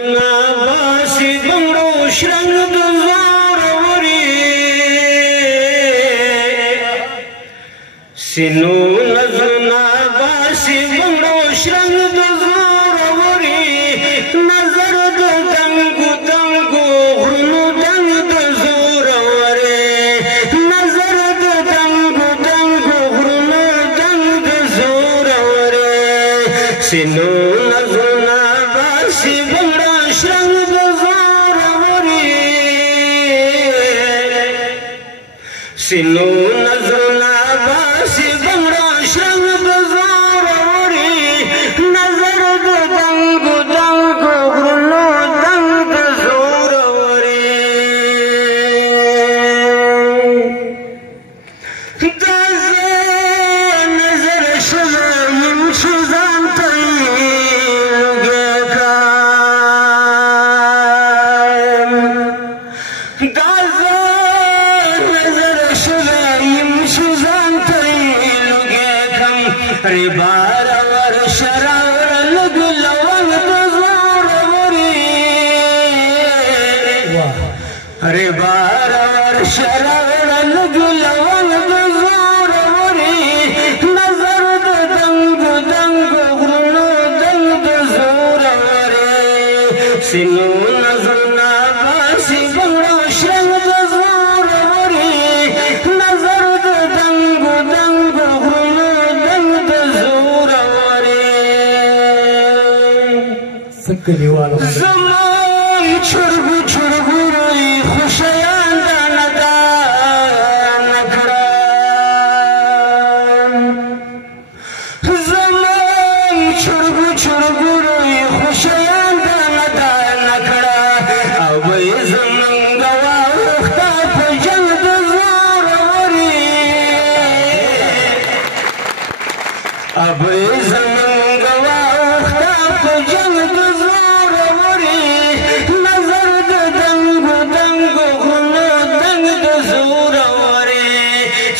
باسی بنگړو شرنګ د زوروري سینو نظرنا باسی بنگړو شرنګ د زوروري نظر د دنګو دنګو غرونو دنګ د زوروري نظر د دنګو دنګو غرونو دنګ د زوروري سینو نظرنا باسی بنگړو شرنګ د زوروري سینو نظرنا باسی بنگړو شرنګ د زوروري نظر د دنګو دنګو غرونو دنګ د زوروري دا زه نظر شوم یم چې ځان ته ربار ور شرار لګ لونګ د زوروري ربار ور شرار لګ لونګ د زوروري نظر د دنګو دنګو غرونو دنګ د زوروري سینو نظرنا باسی بنگړو شرنګ د زوروري نظر د دنګو دنګو غرونو زمان چرگو چرگو روی خوشیان داندا نکرم زمان چرگو چرگو روی خوشیان داندا نکرم اوی زمان گوا وقتا پا جنگ د زوروري اوی زمان گوا وقتا پا جنگ د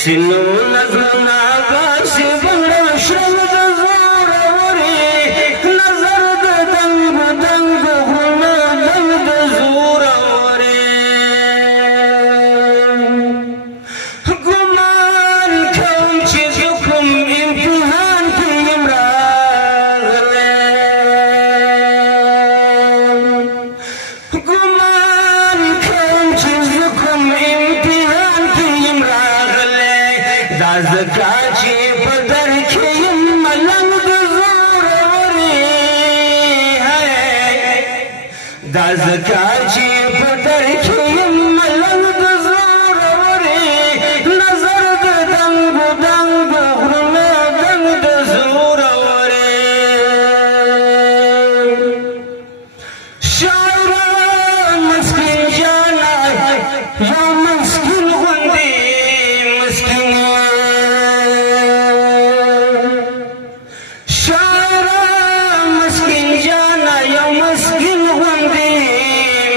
سینو نظرنا باسی بنگړو شرنګ د زوروري نظر د دنګو دنګو غرونو دنګ د زوروري ګمان کوم چې زه کوم امتحان کې یم راغلی ګمان کوم چې زه کوم امتحان کې یم دا زکا چې په در کې یم ملنګ د زوروري دا زکا چې په در کې یم ملنګ د زوروري نظر د دنګو دنګو غرونو دنګ د زوروري شاعران مسکین جانا یا مسکین غوندې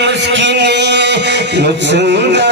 مسکین نو څنګه